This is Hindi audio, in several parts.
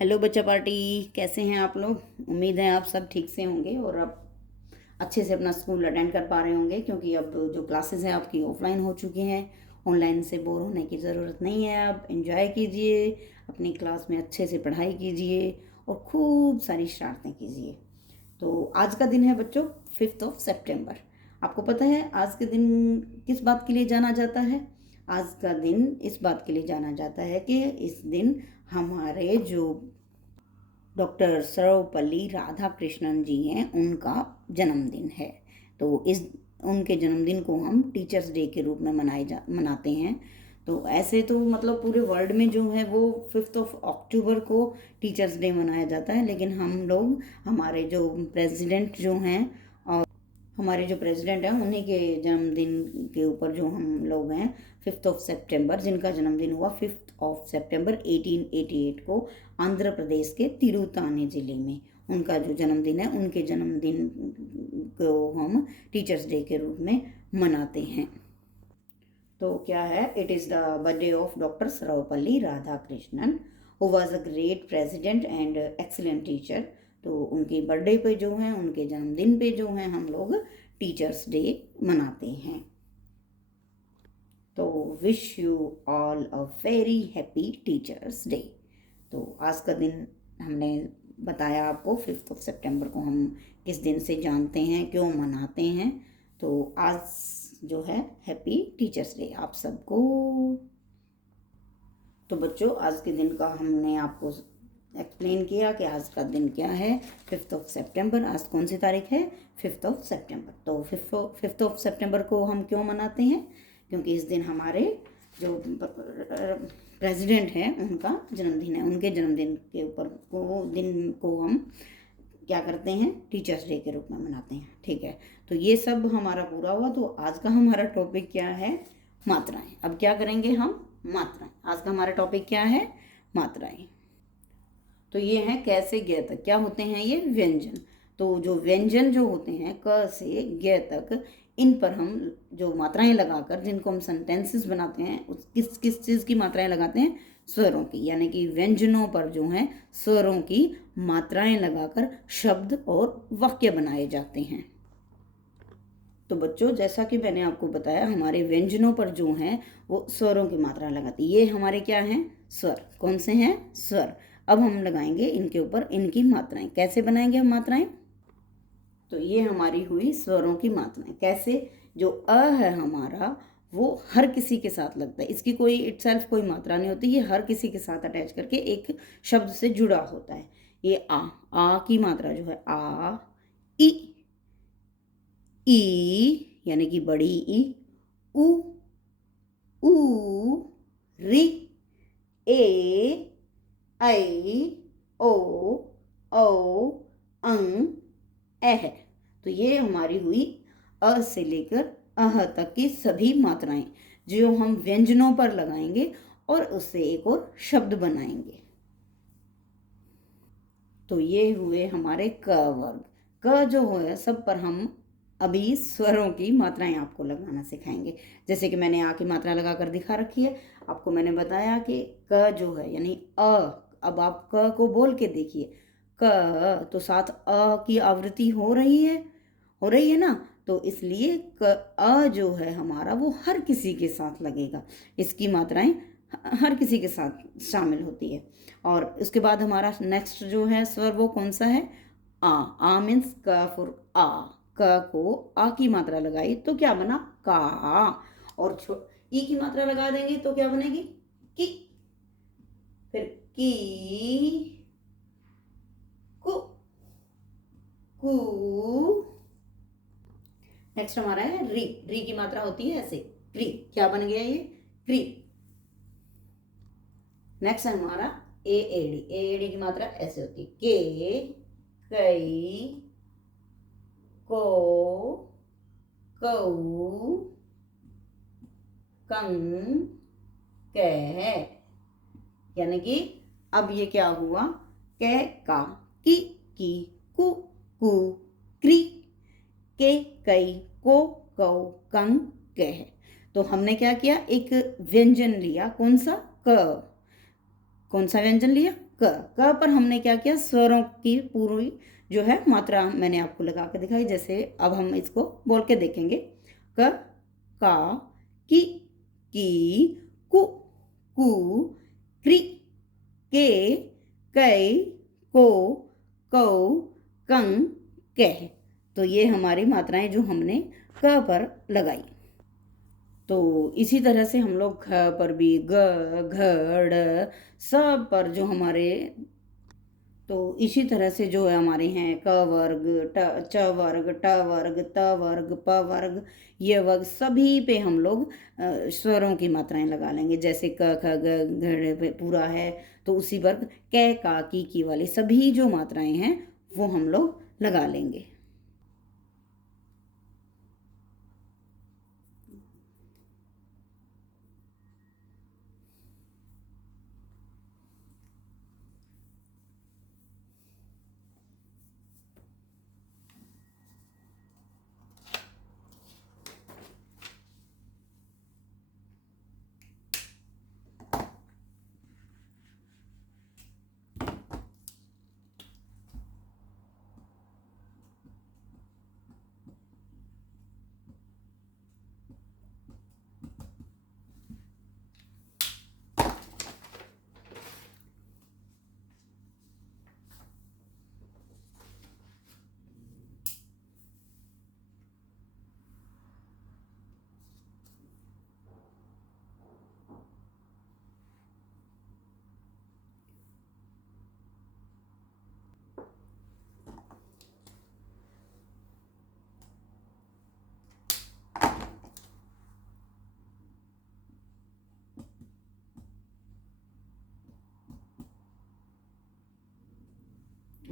हेलो बच्चा पार्टी, कैसे हैं आप लोग। उम्मीद है आप सब ठीक से होंगे और आप अच्छे से अपना स्कूल अटेंड कर पा रहे होंगे, क्योंकि अब जो क्लासेस हैं आपकी ऑफलाइन हो चुकी हैं। ऑनलाइन से बोर होने की ज़रूरत नहीं है। आप एंजॉय कीजिए, अपनी क्लास में अच्छे से पढ़ाई कीजिए और खूब सारी शरारतें कीजिए। तो आज का दिन है बच्चों 5 सितंबर। आपको पता है आज के दिन किस बात के लिए जाना जाता है। आज का दिन इस बात के लिए जाना जाता है कि इस दिन हमारे जो डॉक्टर सर्वपल्ली राधाकृष्णन जी हैं उनका जन्मदिन है। तो इस उनके जन्मदिन को हम टीचर्स डे के रूप में मनाते हैं। तो ऐसे तो मतलब पूरे वर्ल्ड में जो है वो 5 अक्टूबर को टीचर्स डे मनाया जाता है, लेकिन हम लोग हमारे जो प्रेसिडेंट हैं उन्हीं के जन्मदिन के ऊपर जो हम लोग हैं 5 सितंबर, जिनका जन्मदिन हुआ 5 सितंबर 1888 को आंध्र प्रदेश के तिरुतानी ज़िले में, उनका जो जन्मदिन है उनके जन्मदिन को हम टीचर्स डे के रूप में मनाते हैं। तो क्या है, it is the birthday of doctor Sarvepalli Radhakrishnan who was a great president and excellent teacher. तो उनकी बर्थडे पे जो है, उनके जन्मदिन पे जो है हम लोग टीचर्स डे मनाते हैं। तो wish you all a very happy teachers day. तो आज का दिन हमने बताया आपको 5 सितंबर को हम किस दिन से जानते हैं, क्यों मनाते हैं। तो आज जो है हैप्पी टीचर्स डे आप सबको। तो बच्चों आज के दिन का हमने आपको एक्सप्लेन किया कि आज का दिन क्या है। 5 सितंबर, आज कौन सी तारीख है, 5 सितंबर। तो 5 सितंबर को हम क्यों मनाते हैं, क्योंकि इस दिन हमारे जो प्रेसिडेंट हैं उनका जन्मदिन है। उनके जन्मदिन के ऊपर दिन को हम क्या करते हैं, टीचर्स डे के रूप में मनाते हैं। ठीक है, तो ये सब हमारा पूरा हुआ। तो आज का हमारा टॉपिक क्या है, मात्राएं। अब क्या करेंगे हम, मात्राएं। आज का हमारा टॉपिक क्या है, मात्राएं। तो ये हैं क से ग तक, क्या होते हैं ये व्यंजन। तो जो व्यंजन जो होते हैं क से ग तक, इन पर हम जो मात्राएं लगाकर जिनको हम सेंटेंसेस बनाते हैं, उस किस किस चीज़ की मात्राएं लगाते हैं, स्वरों की। यानी कि व्यंजनों पर जो हैं स्वरों की मात्राएं लगाकर शब्द और वाक्य बनाए जाते हैं। तो बच्चों जैसा कि मैंने आपको बताया, हमारे व्यंजनों पर जो हैं वो स्वरों की मात्रा लगाती। ये हमारे क्या हैं, स्वर। कौन से हैं, स्वर। अब हम लगाएंगे इनके ऊपर इनकी मात्राएं। कैसे बनाएंगे हम मात्राएं, तो ये हमारी हुई स्वरों की मात्राएं। कैसे, जो अ है हमारा वो हर किसी के साथ लगता है, इसकी कोई इटसेल्फ कोई मात्रा नहीं होती, ये हर किसी के साथ अटैच करके एक शब्द से जुड़ा होता है। ये आ की मात्रा जो है आ, ई यानी कि बड़ी ई, उ, ऊ, री, ए, ऐ, ओ, औ, अं, एह। तो ये हमारी हुई अ से लेकर अह तक की सभी मात्राएं जो हम व्यंजनों पर लगाएंगे और उससे एक और शब्द बनाएंगे। तो ये हुए हमारे क वर्ग। क जो है सब पर हम अभी स्वरों की मात्राएं आपको लगाना सिखाएंगे। जैसे कि मैंने आ की मात्रा लगाकर दिखा रखी है। आपको मैंने बताया कि क जो है यानी अ। अब आप क को बोल के देखिए, क तो साथ अ की आवृत्ति हो रही है ना। तो इसलिए क अ जो है हमारा वो हर किसी के साथ लगेगा। इसकी मात्राएं हर किसी के साथ शामिल होती है। और उसके बाद हमारा नेक्स्ट जो है स्वर वो कौन सा है, आ मीन्स क फॉर आ। क को आ की मात्रा लगाई तो क्या बना, का। और ई की मात्रा लगा देंगे तो क्या बनेगी, की। फिर की, कु, कु। नेक्स्ट हमारा है री। री की मात्रा होती है ऐसे, री। क्या बन गया ये, क्री। नेक्स्ट है हमारा ए एडी। ए एडी की मात्रा ऐसे होती है, के, कई, को, कऊ, कं, कह। यानी कि अब ये क्या हुआ, क, का, की, कु, क्री, के, कई, को, कौ, कं, कह। तो हमने क्या किया, एक व्यंजन लिया, कौन सा, क। कौन सा व्यंजन लिया, क पर हमने क्या किया, स्वरों की पूरी जो है मात्रा मैंने आपको लगा के दिखाई। जैसे अब हम इसको बोल के देखेंगे, क, का, की, कु, क्री, के, कै, को, कौ, कं, कह। तो ये हमारी मात्राएं जो हमने क पर लगाई। तो इसी तरह से हम लोग ख पर भी ग, घ, ड़ सब पर जो हमारे, तो इसी तरह से जो है हमारे हैं क वर्ग, च वर्ग, ट वर्ग, त वर्ग, प वर्ग, ये वर्ग, सभी पे हम लोग स्वरों की मात्राएं लगा लेंगे। जैसे क, ख, ग, घ पे पूरा है तो उसी वर्ग कै, का, की वाली सभी जो मात्राएं हैं वो हम लोग लगा लेंगे।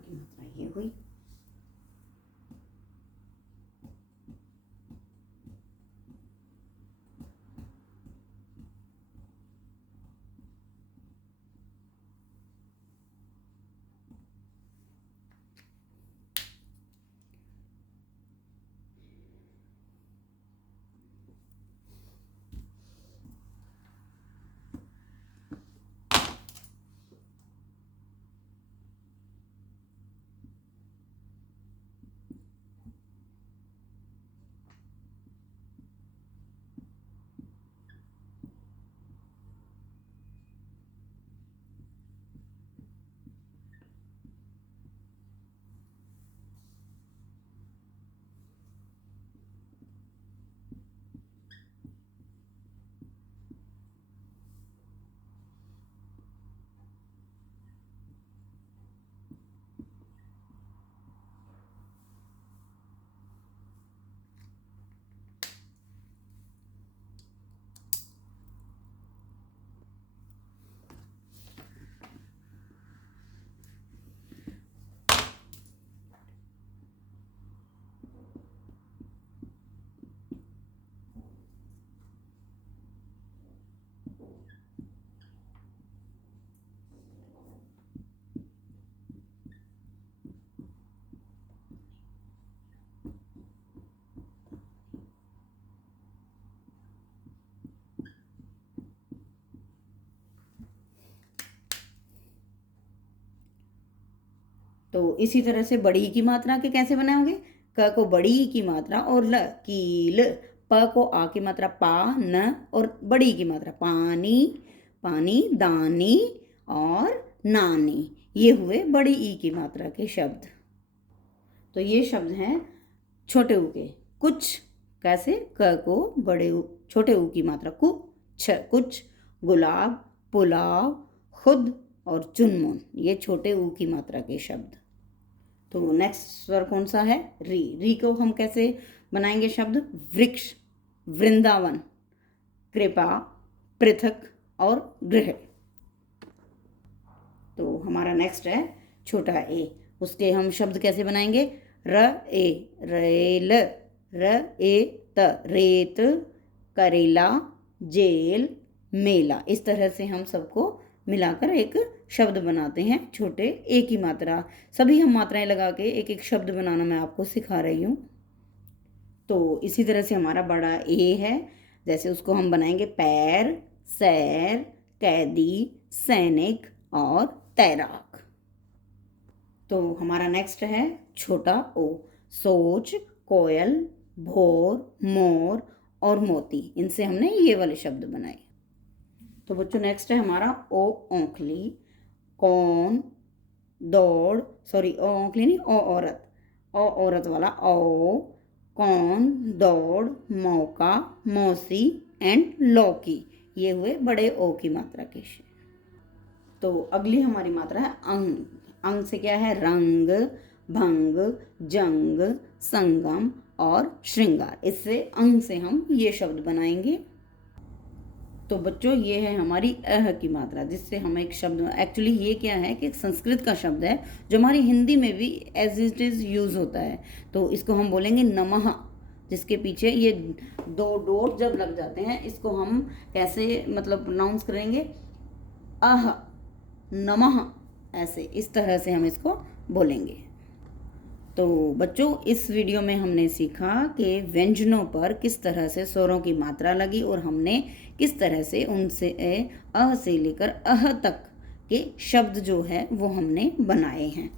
की मात्रा ये हुई। तो इसी तरह से बड़ी की मात्रा के कैसे बनाओगे, क को बड़ी की मात्रा और ल, कील, प को आ की मात्रा पा, न और बड़ी की मात्रा पानी, पानी, दानी और नानी, ये हुए बड़ी ई की मात्रा के शब्द। तो ये शब्द हैं छोटे ऊ के। कुछ कैसे, क को बड़े ऊ, छोटे ऊ की मात्रा कु, छ कुछ, गुलाब, पुलाव, खुद और चुनमुन, ये छोटे ऊ की मात्रा के शब्द। तो नेक्स्ट स्वर कौन सा है, री। री को हम कैसे बनाएंगे शब्द, वृक्ष, वृंदावन, कृपा, पृथक और गृह। तो हमारा नेक्स्ट है छोटा ए, उसके हम शब्द कैसे बनाएंगे, र ए, रेल, र ए त, रेत, करेला, जेल, मेला। इस तरह से हम सबको मिलाकर एक शब्द बनाते हैं छोटे ए की मात्रा। सभी हम मात्राएं लगा के एक एक शब्द बनाना मैं आपको सिखा रही हूँ। तो इसी तरह से हमारा बड़ा ए है, जैसे उसको हम बनाएंगे पैर, सैर, कैदी, सैनिक और तैराक। तो हमारा नेक्स्ट है छोटा ओ, सोच, कोयल, भोर, मोर और मोती। इनसे हमने ये वाले शब्द बनाए। तो बच्चों नेक्स्ट है हमारा ओ औंखली, कौन, दौड़, सॉरी ओ औंखली नहीं, ओ औरत, ओ औरत वाला ओ, कौन, दौड़, मौका, मौसी एंड लौकी। ये हुए बड़े ओ की मात्रा के। तो अगली हमारी मात्रा है अंग। अंग से क्या है? रंग, भंग, जंग, संगम और श्रृंगार। इससे अंग से हम ये शब्द बनाएंगे। तो बच्चों ये है हमारी अह की मात्रा, जिससे हम एक शब्द, एक्चुअली ये क्या है कि एक संस्कृत का शब्द है जो हमारी हिंदी में भी एज इट इज़ यूज़ होता है। तो इसको हम बोलेंगे नमः, जिसके पीछे ये दो डोट जब लग जाते हैं, इसको हम कैसे मतलब प्रोनाउंस करेंगे? अह, नमः, ऐसे इस तरह से हम इसको बोलेंगे। तो बच्चों इस वीडियो में हमने सीखा कि व्यंजनों पर किस तरह से स्वरों की मात्रा लगी और हमने किस तरह से उनसे अ से लेकर अह तक के शब्द जो है वो हमने बनाए हैं।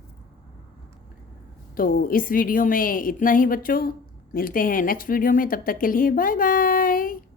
तो इस वीडियो में इतना ही बच्चों, मिलते हैं नेक्स्ट वीडियो में, तब तक के लिए बाय बाय।